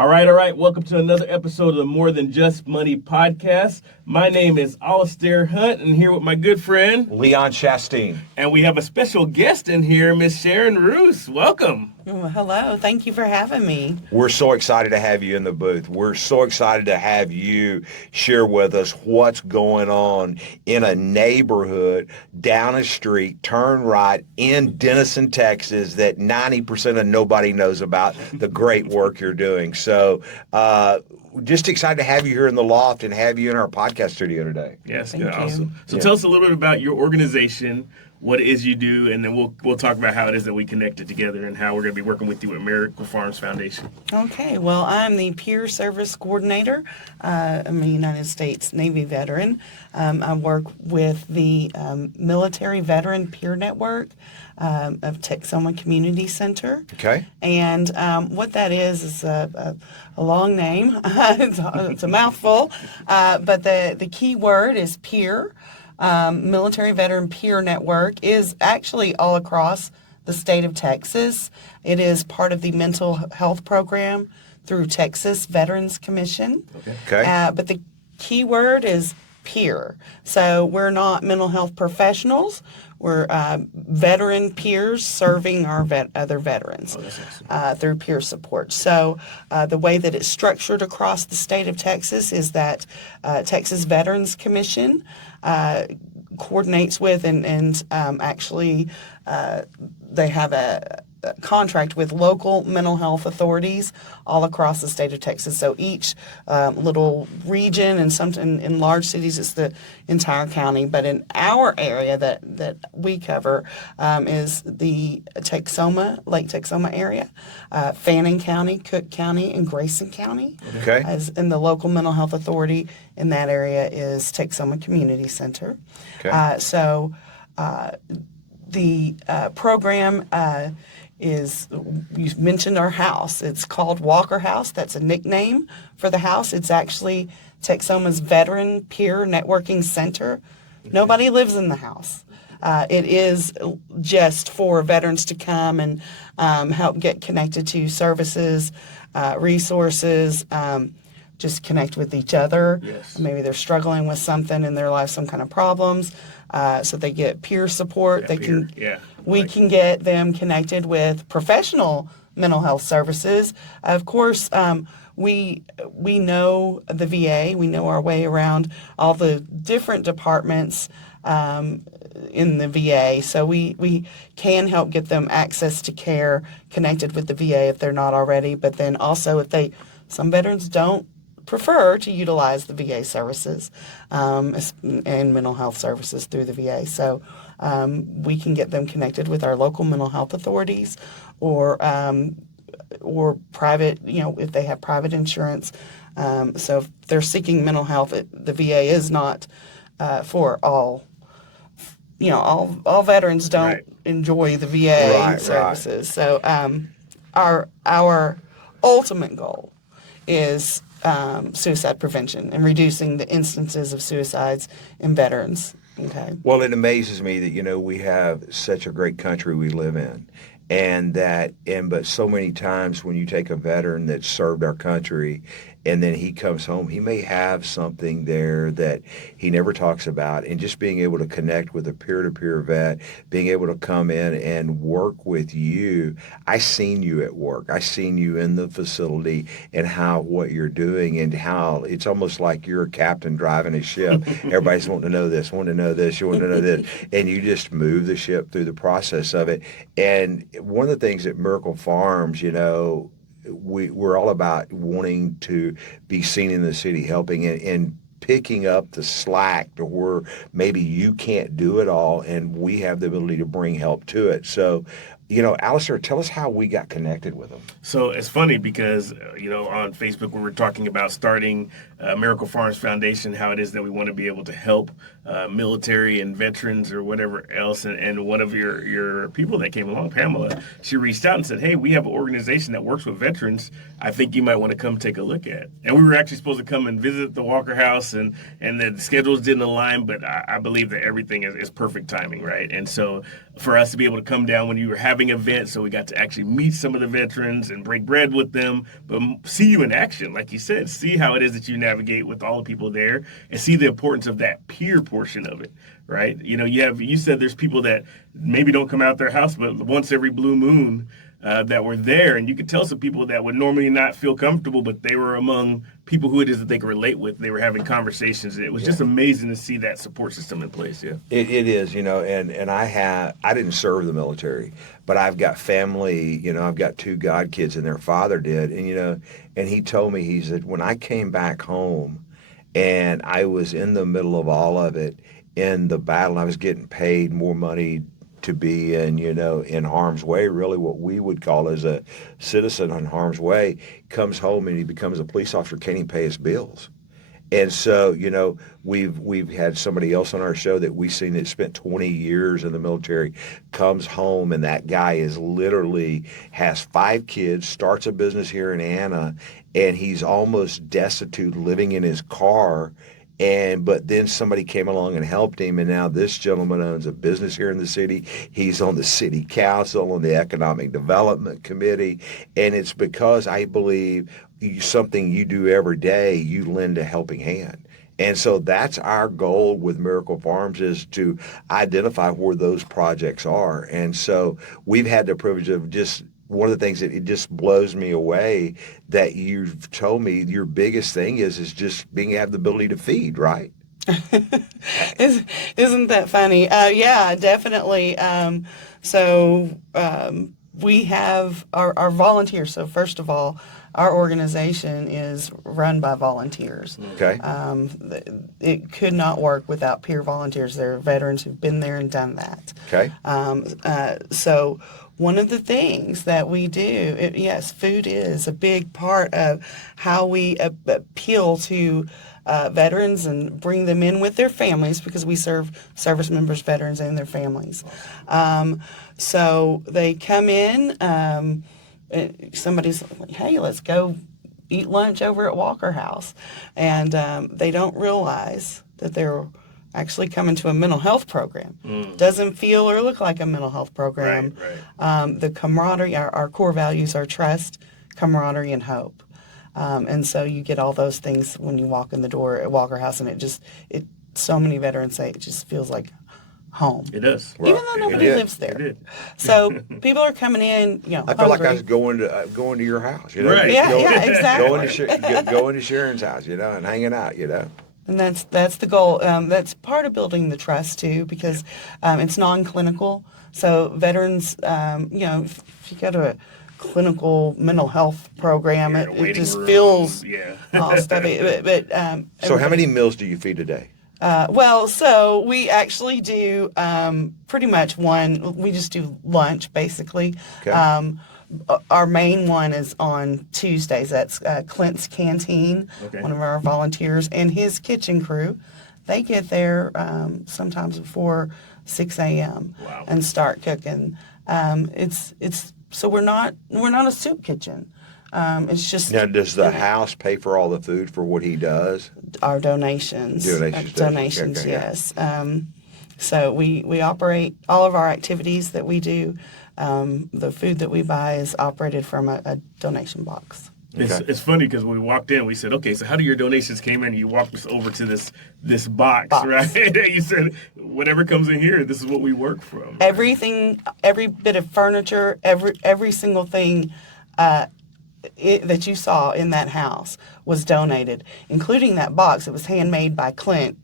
All right, all right. Welcome to another episode of the More Than Just Money podcast. My name is Alastair Hunte, and here with my good friend Shasteen. And we have a special guest in here, Miss Sharon Ruse. Welcome. Well, hello. Thank you for having me. We're so excited to have you in the booth. We're so excited to have you share with us what's going on in a neighborhood down a street, turn right in Denison, Texas, that 90% of nobody knows about the great work you're doing. So just excited to have you here in the loft and have you in our podcast studio today. Yes, Thank you. Awesome. So tell us a little bit about your organization, what it is you do, and then we'll talk about how it is that we connected together and how we're going to be working with you at Miracle Farms Foundation. Okay. Well, I'm the Peer Service Coordinator. I'm a United States Navy veteran. I work with the Military Veteran Peer Network of Texoma Community Center. Okay. And what that is a long name. It's a mouthful. But the key word is peer. Military Veteran Peer Network is actually all across the state of Texas. It is part of the mental health program through Texas Veterans Commission. Okay. But the key word is peer. So we're not mental health professionals. We're veteran peers serving our other veterans through peer support. So the way that it's structured across the state of Texas is that Texas Veterans Commission coordinates with and actually they have a contract with local mental health authorities all across the state of Texas. So each little region and some in large cities it's the entire county. But in our area that we cover is the Texoma, Lake Texoma area, Fannin County, Cook County, and Grayson County. Okay. And the local mental health authority in that area is Texoma Community Center. Okay. The program is, you mentioned our house. It's called Walker House. That's a nickname for the house. It's actually Texoma's Veteran Peer Networking Center. Nobody lives in the house. It is just for veterans to come and help get connected to services, resources, just connect with each other. Yes. Maybe they're struggling with something in their life, some kind of problems. So they get peer support. We can get them connected with professional mental health services. Of course, we know the VA. We know our way around all the different departments in the VA. So we can help get them access to care connected with the VA if they're not already. But then also some veterans don't prefer to utilize the VA services and mental health services through the VA. So we can get them connected with our local mental health authorities or private, if they have private insurance. So if they're seeking mental health, the VA is not for all. All veterans don't enjoy the VA services. Right. So our ultimate goal is suicide prevention and reducing the instances of suicides in veterans. Okay. Well, it amazes me that, we have such a great country we live in. But so many times when you take a veteran that served our country and then he comes home, he may have something there that he never talks about. And just being able to connect with a peer-to-peer vet, being able to come in and work with you. I seen you at work. I seen you in the facility and what you're doing and how it's almost like you're a captain driving a ship. Everybody's wanting to know this, wanting to know this, you want to know this. And you just move the ship through the process of it. And one of the things at Miracle Farms, we're all about wanting to be seen in the city, helping and picking up the slack to where maybe you can't do it all, and we have the ability to bring help to it. So, Alastair, tell us how we got connected with them. So it's funny because, on Facebook we were talking about starting Miracle Farms Foundation, how it is that we want to be able to help military and veterans or whatever else. And one of your people that came along, Pamela, she reached out and said, hey, we have an organization that works with veterans. I think you might want to come take a look at. And we were actually supposed to come and visit the Walker House and the schedules didn't align, but I believe that everything is perfect timing, right? And so for us to be able to come down when you were having events, so we got to actually meet some of the veterans and break bread with them, but see you in action, like you said, see how it is that you navigate with all the people there, and see the importance of that peer portion of it, right? You said there's people that maybe don't come out their house, but once every blue moon, that were there, and you could tell some people that would normally not feel comfortable, but they were among people who it is that they could relate with. They were having conversations. It was just amazing to see that support system in place. Yeah, it is. And I didn't serve the military, but I've got family. I've got 2 godkids, and their father did, and he told me, he said, when I came back home, and I was in the middle of all of it in the battle, I was getting paid more money to be in harm's way, really what we would call as a citizen in harm's way, comes home and he becomes a police officer, can't even pay his bills. And so, we've had somebody else on our show that we've seen that spent 20 years in the military, comes home, and that guy is literally has 5 kids, starts a business here in Anna, and he's almost destitute, living in his car. But then somebody came along and helped him, and now this gentleman owns a business here in the city. He's on the city council, on the economic development committee, and it's because I believe something you do every day, you lend a helping hand. And so that's our goal with Miracle Farms, is to identify where those projects are. And so we've had the privilege of just one of the things that it just blows me away that you've told me your biggest thing is just being have the ability to feed, right? Isn't that funny? Yeah, definitely. We have our volunteers. So first of all, our organization is run by volunteers. Okay. It could not work without peer volunteers. There are veterans who've been there and done that. Okay. So one of the things that we do, yes, food is a big part of how we appeal to veterans and bring them in with their families, because we serve service members, veterans, and their families. So they come in, somebody's like, hey, let's go eat lunch over at Walker House. And they don't realize that they're actually coming to a mental health program. Doesn't feel or look like a mental health program. Right. The camaraderie, our core values are trust, camaraderie, and hope. And so you get all those things when you walk in the door at Walker House, and so many veterans say it just feels like home. It does. Even though nobody lives there. So people are coming in, I feel like I was going to your house, Right. Yeah, exactly. Going to Sharon's house, and hanging out, And that's the goal. That's part of building the trust too, because it's non-clinical. So veterans, if you go to a clinical mental health program, it just feels all stuffy. So how many meals do you feed a day? So we actually do pretty much we just do lunch, basically. Okay. Our main one is on Tuesdays. That's Clint's Canteen, one of our volunteers, and his kitchen crew. They get there sometimes before 6 a.m. Wow. and start cooking. So we're not a soup kitchen. It's just Now, does the house pay for all the food for what he does? our donations. Donations, okay, yes. So we operate all of our activities that we do. The food that we buy is operated from a donation box. It's funny because when we walked in, we said, okay, so how do your donations came in? And you walked us over to this box, right? You said, whatever comes in here, this is what we work from. Right? Everything, every bit of furniture, every single thing that you saw in that house was donated, including that box. It was handmade by Clint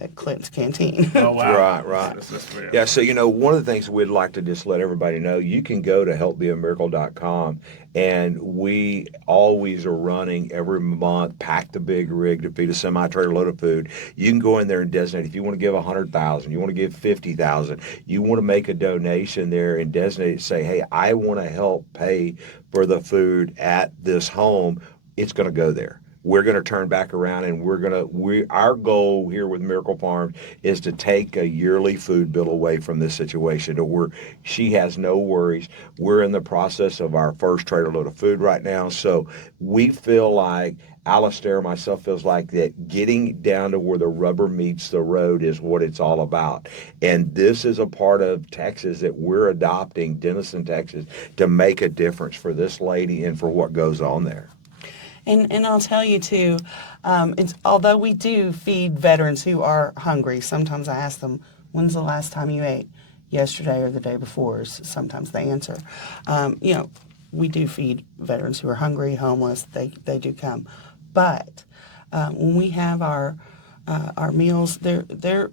at Clint's Canteen. Oh, wow. Right. That's Yeah, so, one of the things we'd like to just let everybody know, you can go to helpbeamiracle.com, and we always are running every month, pack the big rig to feed a semi-trailer load of food. You can go in there and designate if you want to give $100,000, you want to give $50,000, you want to make a donation there and designate it, say, hey, I want to help pay for the food at this home. It's going to go there. We're going to turn back around, and our goal here with Miracle Farms is to take a yearly food bill away from this situation to where she has no worries. We're in the process of our first trailer load of food right now, so we feel like Alastair, myself, feels like that getting down to where the rubber meets the road is what it's all about. And this is a part of Texas that we're adopting, Denison, Texas, to make a difference for this lady and for what goes on there. And I'll tell you too, although we do feed veterans who are hungry, sometimes I ask them, when's the last time you ate? Yesterday or the day before, sometimes they answer. We do feed veterans who are hungry, homeless, they do come. But when we have our meals, the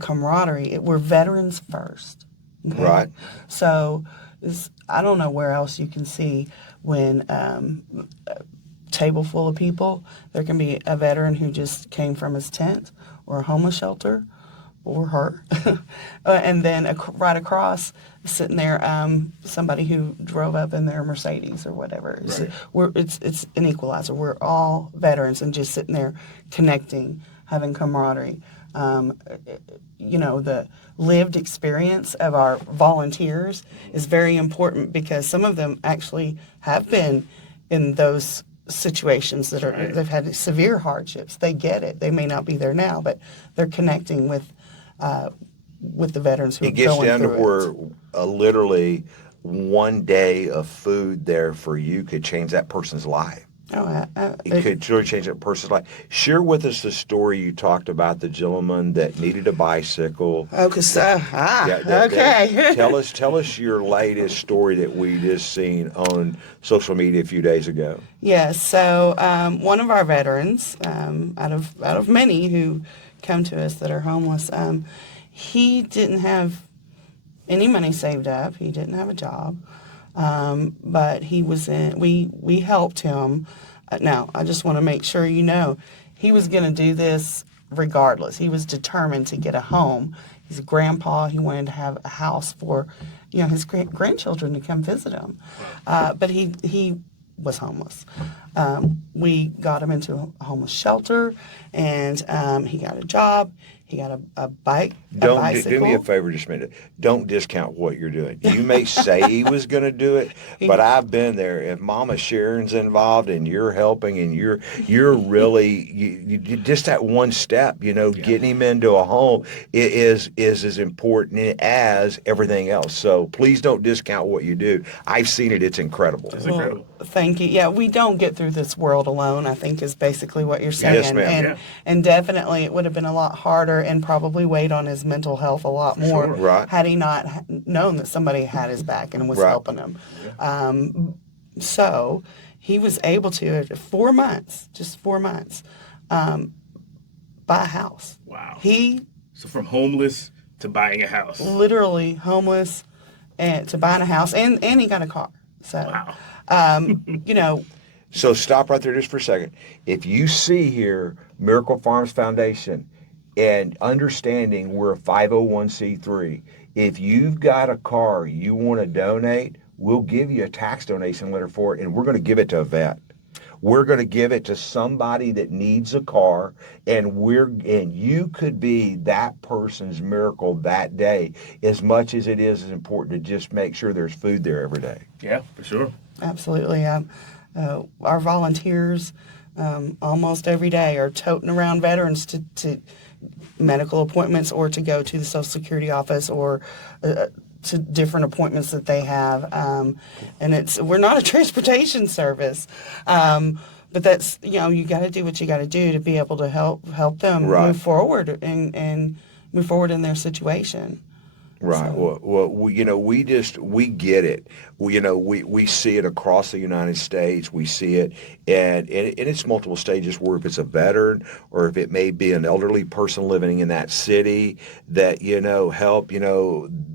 camaraderie, we're veterans first. Okay? Right. So I don't know where else you can see when table full of people, there can be a veteran who just came from his tent or a homeless shelter, or her, and then right across, sitting there, somebody who drove up in their Mercedes or whatever. Right. It's an equalizer. We're all veterans and just sitting there connecting, having camaraderie. The lived experience of our volunteers is very important because some of them actually have been in those situations that Right. they've had severe hardships. They get it. They may not be there now, but they're connecting with the veterans who are It gets going down to through where literally one day of food there for you could change that person's life. It could really change that person's life. Share with us the story you talked about, the gentleman that needed a bicycle. Okay. Tell us your latest story that we just seen on social media a few days ago. Yes. So one of our veterans, out of many who come to us that are homeless, he didn't have any money saved up. He didn't have a job. But he was in, we helped him. Now, I just want to make sure you know, he was going to do this regardless. He was determined to get a home. He's a grandpa. He wanted to have a house for, his grandchildren to come visit him. But he was homeless. We got him into a homeless shelter, and he got a job. He got a bicycle. Do me a favor just a minute. Don't discount what you're doing. You may say he was going to do it, but I've been there. If Mama Sharon's involved and you're helping and you're really you just that one step, getting him into a home is as important as everything else. So please don't discount what you do. I've seen it. It's incredible. That's incredible. Thank you. Yeah, we don't get through this world alone, I think is basically what you're saying. Yes, ma'am. And definitely it would have been a lot harder and probably weighed on his mental health a lot more Sure. Right. had he not known that somebody had his back and was Right. helping him. So he was able to, 4 months, just 4 months, buy a house. Wow. So from homeless to buying a house. Literally homeless and to buying a house, and he got a car. So, Wow. So stop right there just for a second. If you see here Miracle Farms Foundation and understanding we're a 501c3, if you've got a car you want to donate, we'll give you a tax donation letter for it, and we're going to give it to a vet. We're going to give it to somebody that needs a car, and you could be that person's miracle that day as much as it is important to just make sure there's food there every day. Yeah, for sure. absolutely. Our volunteers almost every day are toting around veterans to medical appointments or to go to the Social Security office or to different appointments that they have. And we're not a transportation service. But that's, you got to do what you got to do to be able to help them Right. move forward and move forward in their situation. Right. So. Well, we get it. We see it across the United States. We see it, and it's multiple stages where if it's a veteran or if it may be an elderly person living in that city that, help,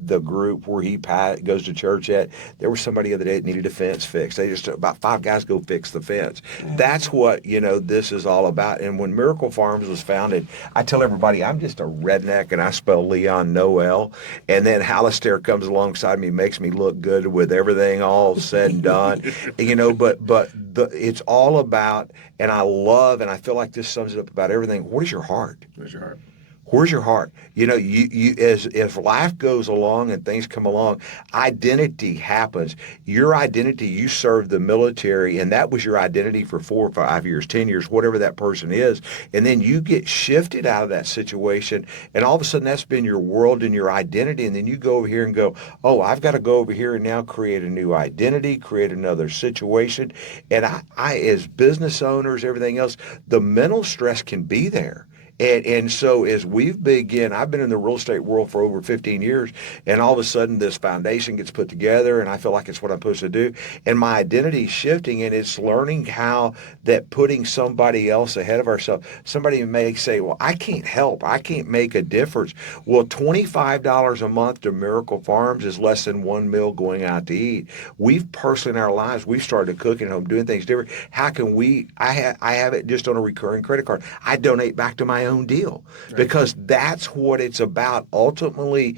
the group where he goes to church at. There was somebody the other day that needed a fence fixed. About 5 guys go fix the fence. Yeah. That's what, this is all about. And when Miracle Farms was founded, I tell everybody I'm just a redneck and I spell Leon Noel. And then Alastair comes alongside me, makes me look good with everything all said and done, it's all about, and I love, and I feel like this sums it up about everything. What is your heart? Where's your heart? Where's your heart? You know, you as life goes along and things come along, identity happens. Your identity, you served the military, and that was your identity for 4 or 5 years, 10 years, whatever that person is. And then you get shifted out of that situation, and all of a sudden that's been your world and your identity. And then you go over here and go, oh, I've got to go over here and now create a new identity, create another situation. And I as business owners, everything else, the mental stress can be there. And so as we've begin, I've been in the real estate world for over 15 years, and all of a sudden this foundation gets put together, and I feel like it's what I'm supposed to do. And my identity is shifting, and it's learning how that putting somebody else ahead of ourselves. Somebody may say, well, I can't help. I can't make a difference. Well, $25 a month to Miracle Farms is less than 1 meal going out to eat. We've personally in our lives, we've started cooking at home, doing things different. How can we, I have it just on a recurring credit card. I donate back to my own deal, because that's what it's about. Ultimately,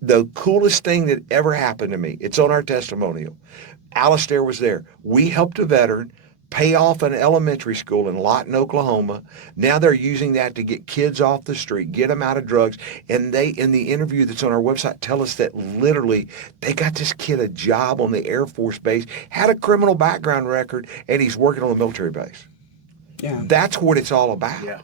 the coolest thing that ever happened to me, it's on our testimonial. Alastair was there. We helped a veteran pay off an elementary school in Lawton, Oklahoma. Now they're using that to get kids off the street, get them out of drugs. And they, in the interview that's on our website, tell us that literally they got this kid a job on the Air Force base, had a criminal background record, and he's working on a military base. Yeah. That's what it's all about. Yeah.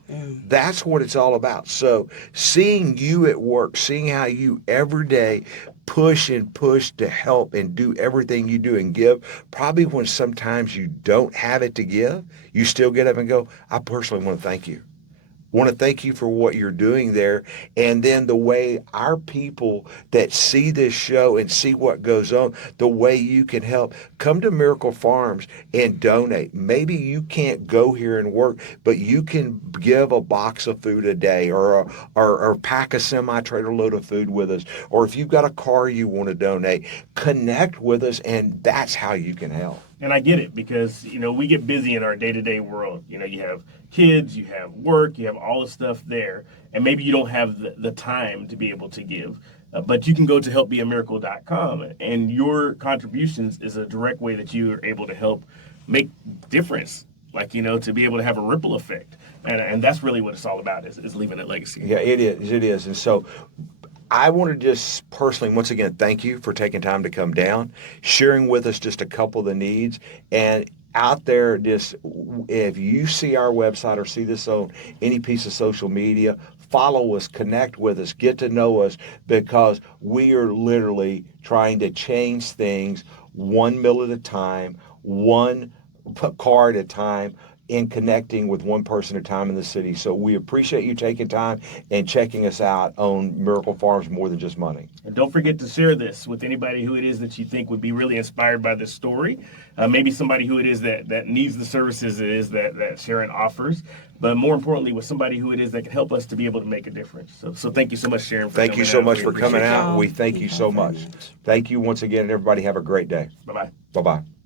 That's what it's all about. So seeing you at work, seeing how you every day push to help and do everything you do and give, probably when sometimes you don't have it to give, you still get up and go, I personally want to thank you. Want to thank you for what you're doing there. And then the way our people that see this show and see what goes on, the way you can help, come to Miracle Farms and donate. Maybe you can't go here and work, but you can give a box of food a day, or pack a semi-trailer load of food with us. Or if you've got a car you want to donate, connect with us, and that's how you can help. And I get it, because, you know, we get busy in our day-to-day world. You know, you have kids, you have work, you have all the stuff there, and maybe you don't have the time to be able to give. But you can go to helpbeamiracle.com, and your contributions is a direct way that you are able to help make difference, like, you know, to be able to have a ripple effect. And that's really what it's all about, is leaving a legacy. Yeah, it is. And so I want to just personally, once again, thank you for taking time to come down, sharing with us just a couple of the needs. And out there, just if you see our website or see this on any piece of social media, follow us, connect with us, get to know us, because we are literally trying to change things 1 meal at a time, one car at a time, in connecting with one person at a time in the city. So we appreciate you taking time and checking us out on Miracle Farms More Than Just Money. And don't forget to share this with anybody who it is that you think would be really inspired by this story. Maybe somebody who it is that needs the services it is that Sharon offers. But more importantly, with somebody who it is that can help us to be able to make a difference. So thank you so much, Sharon. Thank you so much for coming out. y'all. We thank you so much. Thank you once again, and everybody have a great day. Bye-bye. Bye-bye.